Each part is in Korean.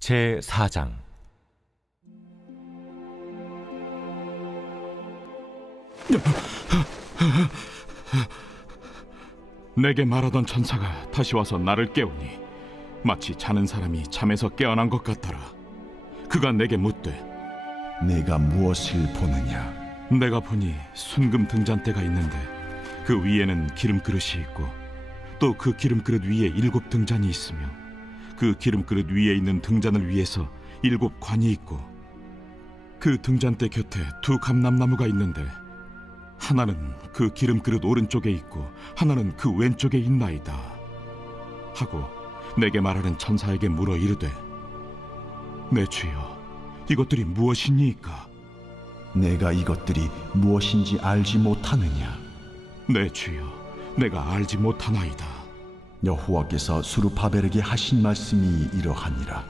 제4장. 내게 말하던 천사가 다시 와서 나를 깨우니 마치 자는 사람이 잠에서 깨어난 것 같더라. 그가 내게 묻되, 내가 무엇을 보느냐? 내가 보니 순금 등잔대가 있는데 그 위에는 기름 그릇이 있고 또 그 기름 그릇 위에 7 등잔이 있으며 그 기름 그릇 위에 있는 등잔을 위해서 7 관이 있고 그 등잔대 곁에 2 감람나무가 있는데 하나는 그 기름 그릇 오른쪽에 있고 하나는 그 왼쪽에 있나이다 하고 내게 말하는 천사에게 물어 이르되, 내 주여, 이것들이 무엇이니까? 내가 이것들이 무엇인지 알지 못하느냐? 내 주여, 내가 알지 못하나이다. 여호와께서 스룹바벨에게 하신 말씀이 이러하니라.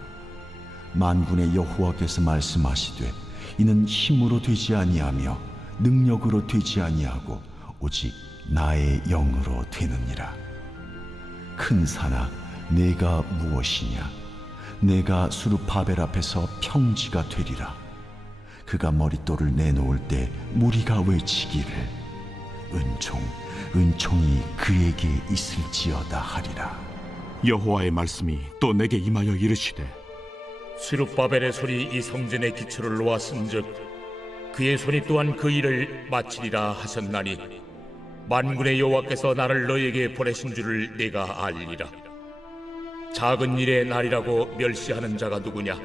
만군의 여호와께서 말씀하시되, 이는 힘으로 되지 아니하며 능력으로 되지 아니하고 오직 나의 영으로 되느니라. 큰 산아, 내가 무엇이냐? 내가 스룹바벨 앞에서 평지가 되리라. 그가 머릿돌을 내놓을 때 무리가 외치기를, 은총, 은총이 그에게 있을지어다 하리라. 여호와의 말씀이 또 내게 임하여 이르시되, 스룹바벨의 손이 이 성전의 기초를 놓았은즉 그의 손이 또한 그 일을 마치리라 하셨나니 만군의 여호와께서 나를 너에게 보내신 줄을 내가 알리라. 작은 일의 날이라고 멸시하는 자가 누구냐?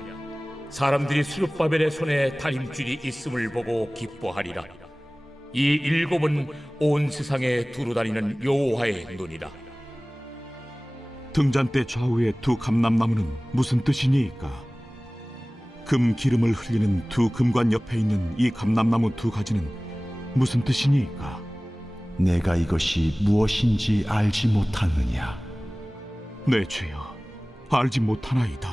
사람들이 스룹바벨의 손에 다림줄이 있음을 보고 기뻐하리라. 이 7은 온 세상에 두루 다니는 여호와의 눈이라. 등잔대 좌우의 2 감람나무는 무슨 뜻이니까? 금 기름을 흘리는 2 금관 옆에 있는 이 감람나무 2 가지는 무슨 뜻이니까? 내가 이것이 무엇인지 알지 못하느냐? 내 주여, 알지 못하나이다.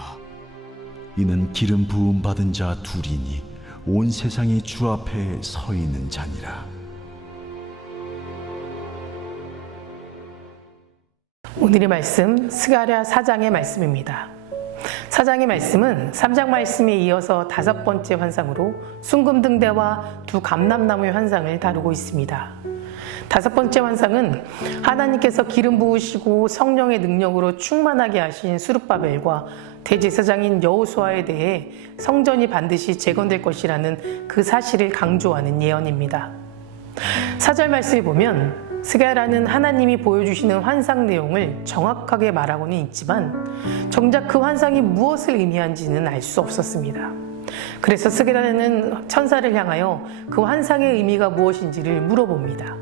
이는 기름 부음 받은 자 둘이니 온 세상이 주 앞에 서 있는 자니라. 오늘의 말씀 스가랴 4장의 말씀입니다. 4장의 말씀은 3장 말씀에 이어서 5번째 환상으로 순금등대와 2 감람나무의 환상을 다루고 있습니다. 5번째 환상은 하나님께서 기름 부으시고 성령의 능력으로 충만하게 하신 스룹바벨과 대제사장인 여호수아에 대해 성전이 반드시 재건될 것이라는 그 사실을 강조하는 예언입니다. 4절 말씀을 보면 스가랴는 하나님이 보여주시는 환상 내용을 정확하게 말하고는 있지만 정작 그 환상이 무엇을 의미한지는 알 수 없었습니다. 그래서 스가랴는 천사를 향하여 그 환상의 의미가 무엇인지를 물어봅니다.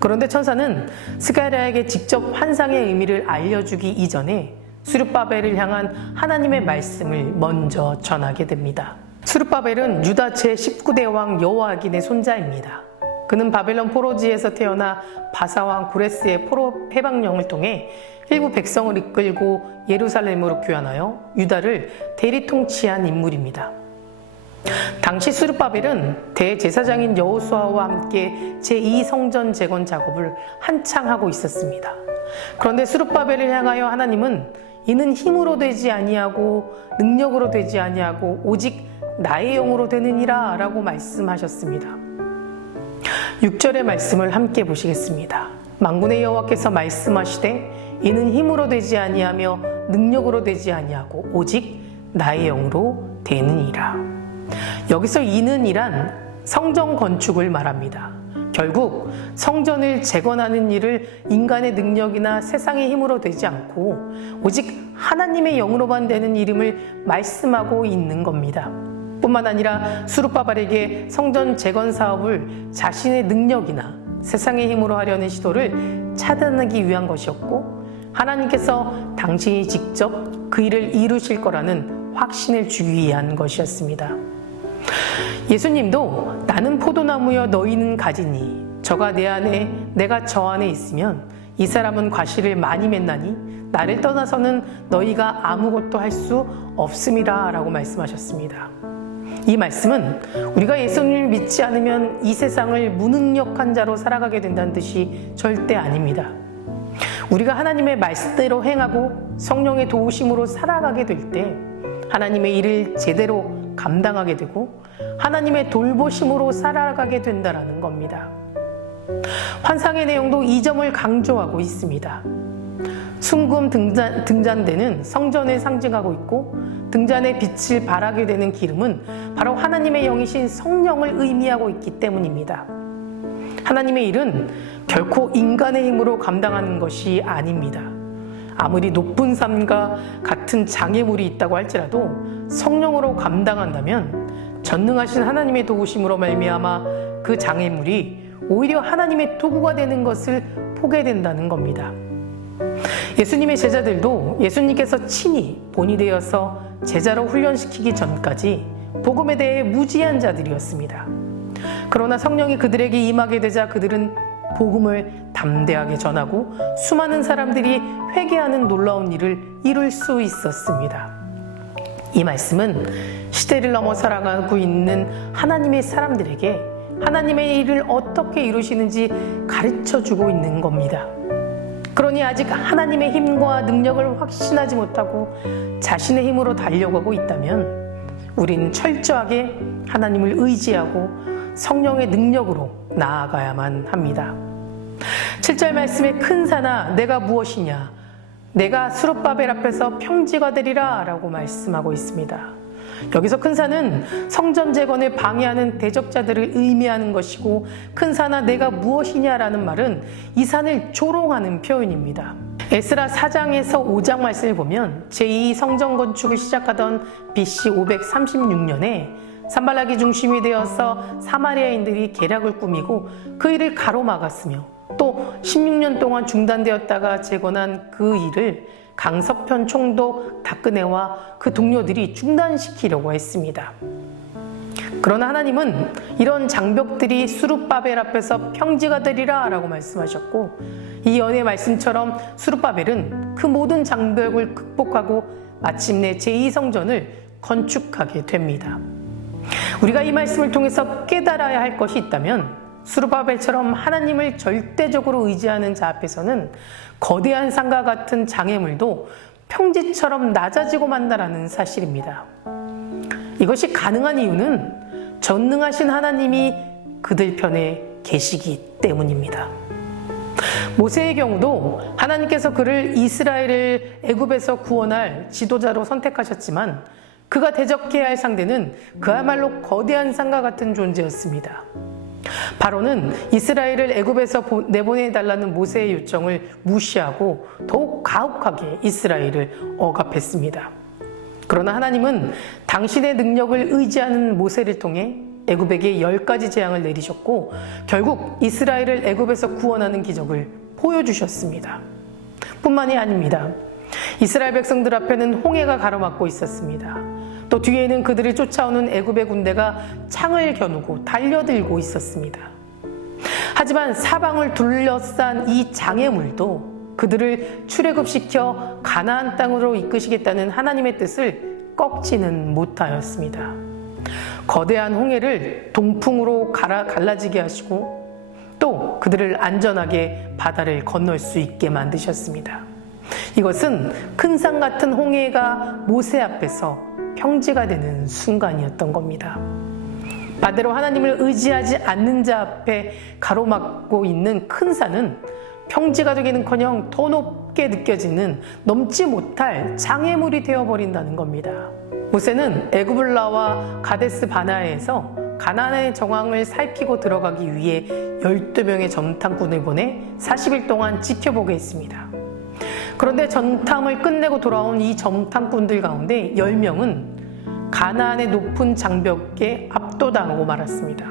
그런데 천사는 스가랴에게 직접 환상의 의미를 알려주기 이전에 스룹바벨을 향한 하나님의 말씀을 먼저 전하게 됩니다. 스룹바벨은 유다 제19대 왕 여호아긴의 손자입니다. 그는 바벨론 포로지에서 태어나 바사왕 구레스의 포로 해방령을 통해 일부 백성을 이끌고 예루살렘으로 귀환하여 유다를 대리 통치한 인물입니다. 당시 스룹바벨은 대제사장인 여호수아와 함께 제2성전 재건 작업을 한창 하고 있었습니다. 그런데 스룹바벨을 향하여 하나님은 이는 힘으로 되지 아니하고 능력으로 되지 아니하고 오직 나의 영으로 되느니라 라고 말씀하셨습니다. 6절의 말씀을 함께 보시겠습니다. 만군의 여호와께서 말씀하시되 이는 힘으로 되지 아니하며 능력으로 되지 아니하고 오직 나의 영으로 되느니라. 여기서 이는이란 성전 건축을 말합니다. 결국 성전을 재건하는 일을 인간의 능력이나 세상의 힘으로 되지 않고 오직 하나님의 영으로만 되는 이름을 말씀하고 있는 겁니다. 뿐만 아니라 스룹바벨에게 성전 재건 사업을 자신의 능력이나 세상의 힘으로 하려는 시도를 차단하기 위한 것이었고 하나님께서 당신이 직접 그 일을 이루실 거라는 확신을 주기 위한 것이었습니다. 예수님도 나는 포도나무여 너희는 가지니 저가 내 안에 내가 저 안에 있으면 이 사람은 과실을 많이 맺나니 나를 떠나서는 너희가 아무것도 할 수 없음이라 라고 말씀하셨습니다. 이 말씀은 우리가 예수님을 믿지 않으면 이 세상을 무능력한 자로 살아가게 된다는 뜻이 절대 아닙니다. 우리가 하나님의 말씀대로 행하고 성령의 도우심으로 살아가게 될 때 하나님의 일을 제대로 감당하게 되고 하나님의 돌보심으로 살아가게 된다는 겁니다. 환상의 내용도 이 점을 강조하고 있습니다. 순금 등잔대는 성전을 상징하고 있고 등잔의 빛을 발하게 되는 기름은 바로 하나님의 영이신 성령을 의미하고 있기 때문입니다. 하나님의 일은 결코 인간의 힘으로 감당하는 것이 아닙니다. 아무리 높은 산과 같은 장애물이 있다고 할지라도 성령으로 감당한다면 전능하신 하나님의 도우심으로 말미암아 그 장애물이 오히려 하나님의 도구가 되는 것을 보게 된다는 겁니다. 예수님의 제자들도 예수님께서 친히 본이 되어서 제자로 훈련시키기 전까지 복음에 대해 무지한 자들이었습니다. 그러나 성령이 그들에게 임하게 되자 그들은 복음을 담대하게 전하고 수많은 사람들이 회개하는 놀라운 일을 이룰 수 있었습니다. 이 말씀은 시대를 넘어 살아가고 있는 하나님의 사람들에게 하나님의 일을 어떻게 이루시는지 가르쳐주고 있는 겁니다. 그러니 아직 하나님의 힘과 능력을 확신하지 못하고 자신의 힘으로 달려가고 있다면 우리는 철저하게 하나님을 의지하고 성령의 능력으로 나아가야만 합니다. 7절 말씀에 큰 산아 내가 무엇이냐 내가 스룹바벨 앞에서 평지가 되리라 라고 말씀하고 있습니다. 여기서 큰 산은 성전 재건을 방해하는 대적자들을 의미하는 것이고 큰 산아 내가 무엇이냐라는 말은 이 산을 조롱하는 표현입니다. 에스라 4장에서 5장 말씀을 보면 제2 성전 건축을 시작하던 BC 536년에 산발락이 중심이 되어서 사마리아인들이 계략을 꾸미고 그 일을 가로막았으며 또 16년 동안 중단되었다가 재건한 그 일을 강서편 총독 다크네와 그 동료들이 중단시키려고 했습니다. 그러나 하나님은 이런 장벽들이 수룹바벨 앞에서 평지가 되리라 라고 말씀하셨고 이 연의 말씀처럼 수룹바벨은 그 모든 장벽을 극복하고 마침내 제2성전을 건축하게 됩니다. 우리가 이 말씀을 통해서 깨달아야 할 것이 있다면 수룹바벨처럼 하나님을 절대적으로 의지하는 자 앞에서는 거대한 산과 같은 장애물도 평지처럼 낮아지고 만다라는 사실입니다. 이것이 가능한 이유는 전능하신 하나님이 그들 편에 계시기 때문입니다. 모세의 경우도 하나님께서 그를 이스라엘을 애굽에서 구원할 지도자로 선택하셨지만 그가 대적해야 할 상대는 그야말로 거대한 산과 같은 존재였습니다. 바로는 이스라엘을 애굽에서 내보내달라는 모세의 요청을 무시하고 더욱 가혹하게 이스라엘을 억압했습니다. 그러나 하나님은 당신의 능력을 의지하는 모세를 통해 애굽에게 10가지 재앙을 내리셨고 결국 이스라엘을 애굽에서 구원하는 기적을 보여주셨습니다. 뿐만이 아닙니다. 이스라엘 백성들 앞에는 홍해가 가로막고 있었습니다. 또 뒤에는 그들을 쫓아오는 애굽의 군대가 창을 겨누고 달려들고 있었습니다. 하지만 사방을 둘러싼 이 장애물도 그들을 출애굽시켜 가나안 땅으로 이끄시겠다는 하나님의 뜻을 꺾지는 못하였습니다. 거대한 홍해를 동풍으로 갈라지게 하시고 또 그들을 안전하게 바다를 건널 수 있게 만드셨습니다. 이것은 큰 산 같은 홍해가 모세 앞에서 평지가 되는 순간이었던 겁니다. 반대로 하나님을 의지하지 않는 자 앞에 가로막고 있는 큰 산은 평지가 되기는커녕 더 높게 느껴지는 넘지 못할 장애물이 되어버린다는 겁니다. 모세는 애굽을 나와 가데스 바네아에서 가나안의 정황을 살피고 들어가기 위해 12명의 전탐꾼을 보내 40일 동안 지켜보게 했습니다. 그런데 전탐을 끝내고 돌아온 이 전탐꾼들 가운데 10명은 가나안의 높은 장벽에 압도당하고 말았습니다.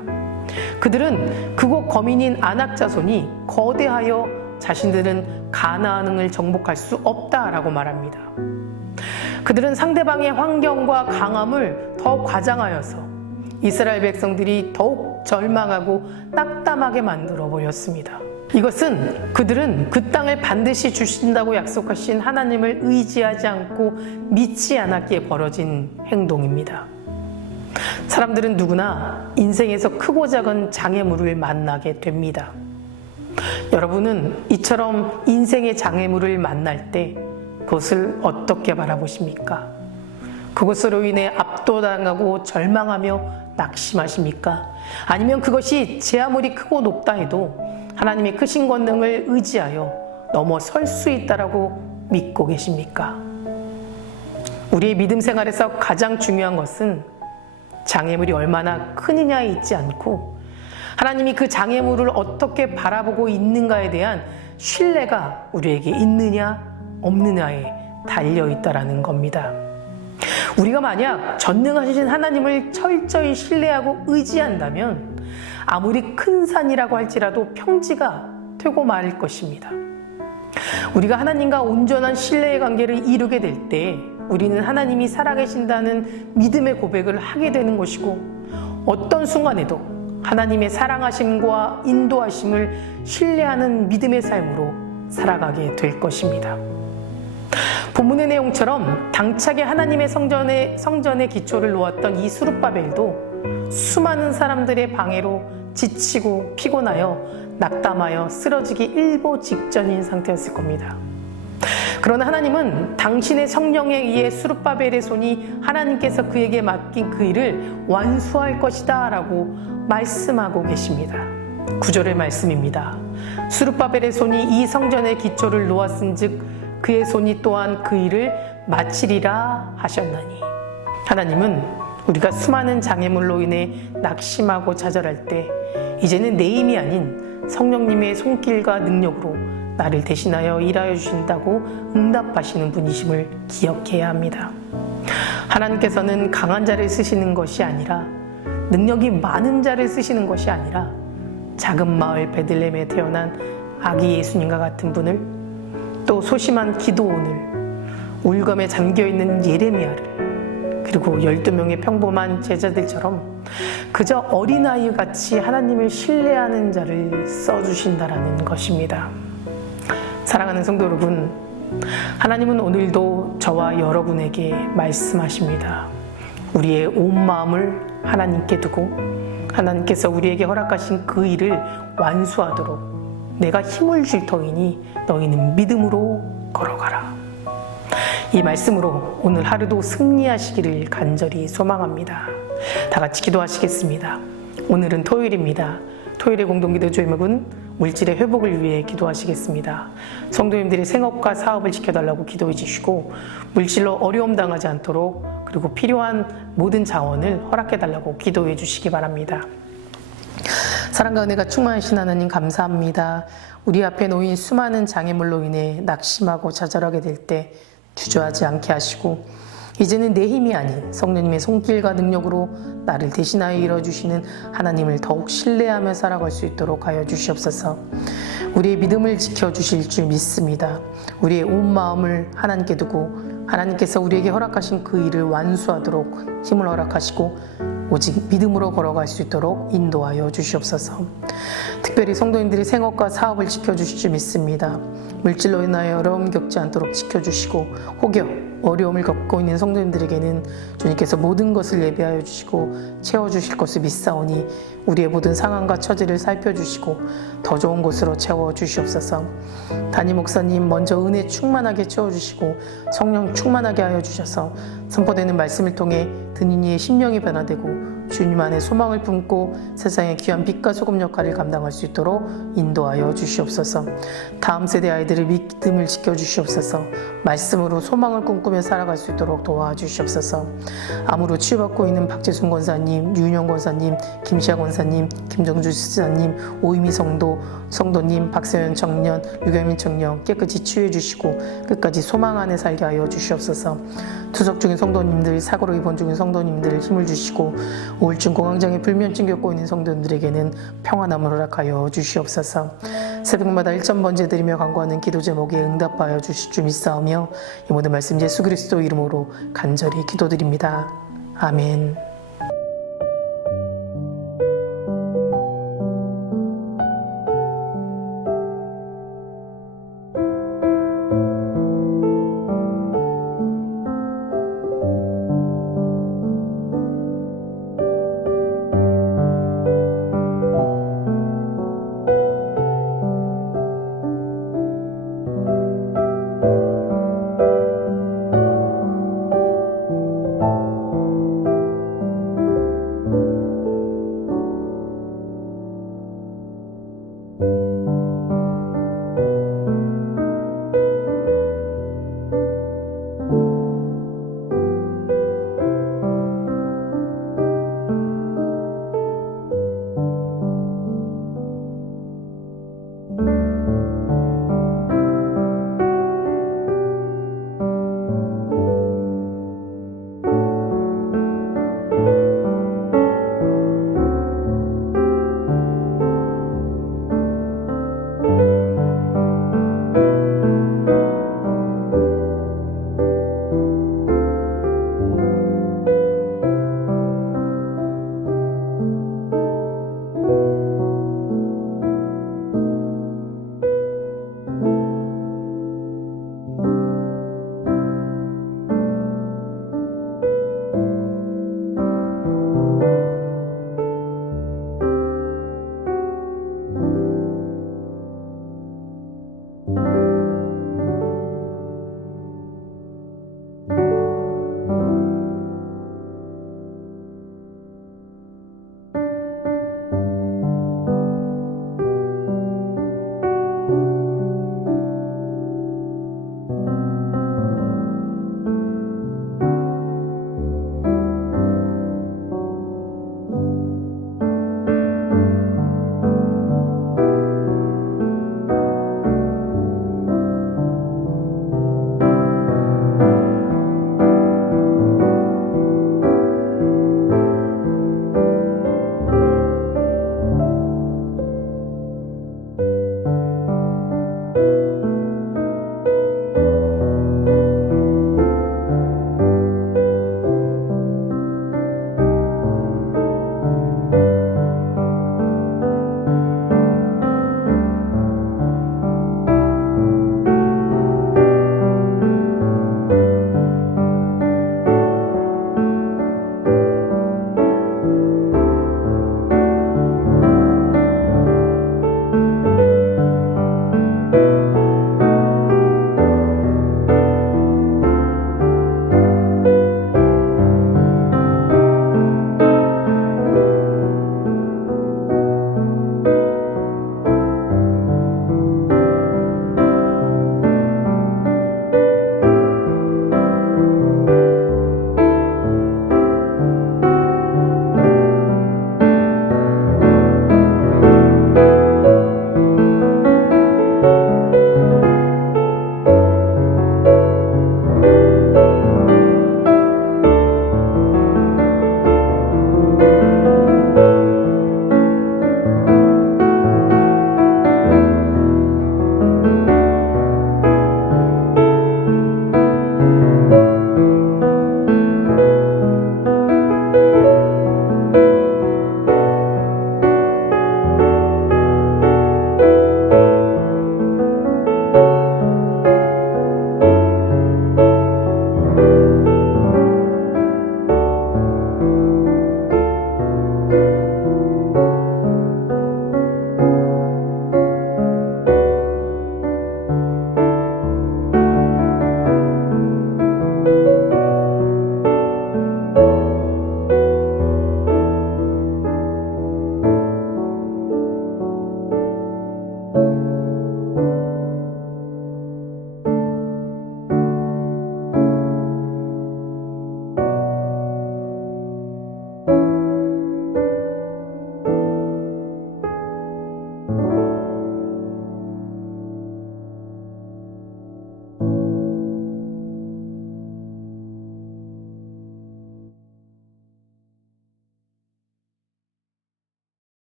그들은 그곳 거민인 아낙 자손이 거대하여 자신들은 가나안을 정복할 수 없다라고 말합니다. 그들은 상대방의 환경과 강함을 더 과장하여서 이스라엘 백성들이 더욱 절망하고 낙담하게 만들어 버렸습니다. 이것은 그들은 그 땅을 반드시 주신다고 약속하신 하나님을 의지하지 않고 믿지 않았기에 벌어진 행동입니다. 사람들은 누구나 인생에서 크고 작은 장애물을 만나게 됩니다. 여러분은 이처럼 인생의 장애물을 만날 때 그것을 어떻게 바라보십니까? 그것으로 인해 압도당하고 절망하며 낙심하십니까? 아니면 그것이 제 아무리 크고 높다 해도 하나님의 크신 권능을 의지하여 넘어설 수 있다라고 믿고 계십니까? 우리의 믿음 생활에서 가장 중요한 것은 장애물이 얼마나 크느냐에 있지 않고 하나님이 그 장애물을 어떻게 바라보고 있는가에 대한 신뢰가 우리에게 있느냐 없느냐에 달려있다라는 겁니다. 우리가 만약 전능하신 하나님을 철저히 신뢰하고 의지한다면 아무리 큰 산이라고 할지라도 평지가 되고 말 것입니다. 우리가 하나님과 온전한 신뢰의 관계를 이루게 될 때 우리는 하나님이 살아계신다는 믿음의 고백을 하게 되는 것이고 어떤 순간에도 하나님의 사랑하심과 인도하심을 신뢰하는 믿음의 삶으로 살아가게 될 것입니다. 본문의 내용처럼 당차게 하나님의 성전의 기초를 놓았던 이 수룹바벨도 수많은 사람들의 방해로 지치고 피곤하여 낙담하여 쓰러지기 일보 직전인 상태였을 겁니다. 그러나 하나님은 당신의 성령에 의해 수룹바벨의 손이 하나님께서 그에게 맡긴 그 일을 완수할 것이다 라고 말씀하고 계십니다. 9절의 말씀입니다. 수룹바벨의 손이 이 성전의 기초를 놓았은즉 그의 손이 또한 그 일을 마치리라 하셨나니. 하나님은 우리가 수많은 장애물로 인해 낙심하고 좌절할 때 이제는 내 힘이 아닌 성령님의 손길과 능력으로 나를 대신하여 일하여 주신다고 응답하시는 분이심을 기억해야 합니다. 하나님께서는 강한 자를 쓰시는 것이 아니라 능력이 많은 자를 쓰시는 것이 아니라 작은 마을 베들레헴에 태어난 아기 예수님과 같은 분을 또 소심한 기도원을 울검에 잠겨있는 예레미야를 그리고 12명의 평범한 제자들처럼 그저 어린아이 같이 하나님을 신뢰하는 자를 써주신다라는 것입니다. 사랑하는 성도 여러분, 하나님은 오늘도 저와 여러분에게 말씀하십니다. 우리의 온 마음을 하나님께 두고 하나님께서 우리에게 허락하신 그 일을 완수하도록 내가 힘을 줄 터이니 너희는 믿음으로 걸어가라. 이 말씀으로 오늘 하루도 승리하시기를 간절히 소망합니다. 다 같이 기도하시겠습니다. 오늘은 토요일입니다. 토요일의 공동기도 제목은 물질의 회복을 위해 기도하시겠습니다. 성도님들의 생업과 사업을 지켜달라고 기도해 주시고 물질로 어려움 당하지 않도록 그리고 필요한 모든 자원을 허락해달라고 기도해 주시기 바랍니다. 사랑과 은혜가 충만하신 하나님 감사합니다. 우리 앞에 놓인 수많은 장애물로 인해 낙심하고 좌절하게 될 때 주저하지 않게 하시고 이제는 내 힘이 아닌 성령님의 손길과 능력으로 나를 대신하여 이뤄주시는 하나님을 더욱 신뢰하며 살아갈 수 있도록 하여 주시옵소서. 우리의 믿음을 지켜주실 줄 믿습니다. 우리의 온 마음을 하나님께 두고 하나님께서 우리에게 허락하신 그 일을 완수하도록 힘을 허락하시고 오직 믿음으로 걸어갈 수 있도록 인도하여 주시옵소서. 특별히 성도님들의 생업과 사업을 지켜주실 줄 믿습니다. 물질로 인하여 어려움 겪지 않도록 지켜주시고 혹여 어려움을 겪고 있는 성도님들에게는 주님께서 모든 것을 예비하여 주시고 채워주실 것을 믿사오니 우리의 모든 상황과 처지를 살펴주시고 더 좋은 곳으로 채워주시옵소서. 담임 목사님 먼저 은혜 충만하게 채워주시고 성령 충만하게 하여 주셔서 선포되는 말씀을 통해 듣는 이의 심령이 변화되고 주님 안에 소망을 품고 세상의 귀한 빛과 소금 역할을 감당할 수 있도록 인도하여 주시옵소서. 다음 세대 아이들의 믿음을 지켜주시옵소서. 말씀으로 소망을 꿈꾸며 살아갈 수 있도록 도와주시옵소서. 암으로 치유받고 있는 박재순 권사님, 유윤영 권사님, 김시아 권사님, 김정주 지사님, 오이미 성도님, 박세현 청년, 유경민 청년 깨끗이 치유해 주시고 끝까지 소망 안에 살게 하여 주시옵소서. 투석 중인 성도님들, 사고로 입원 중인 성도님들 힘을 주시고 우울증, 공황장애, 불면증 겪고 있는 성도님들에게는 평안함을 허락하여 주시옵소서. 새벽마다 1,000번째 드리며 간구하는 기도 제목에 응답하여 주실 줄 믿사오며 이 모든 말씀 예수 그리스도 이름으로 간절히 기도드립니다. 아멘.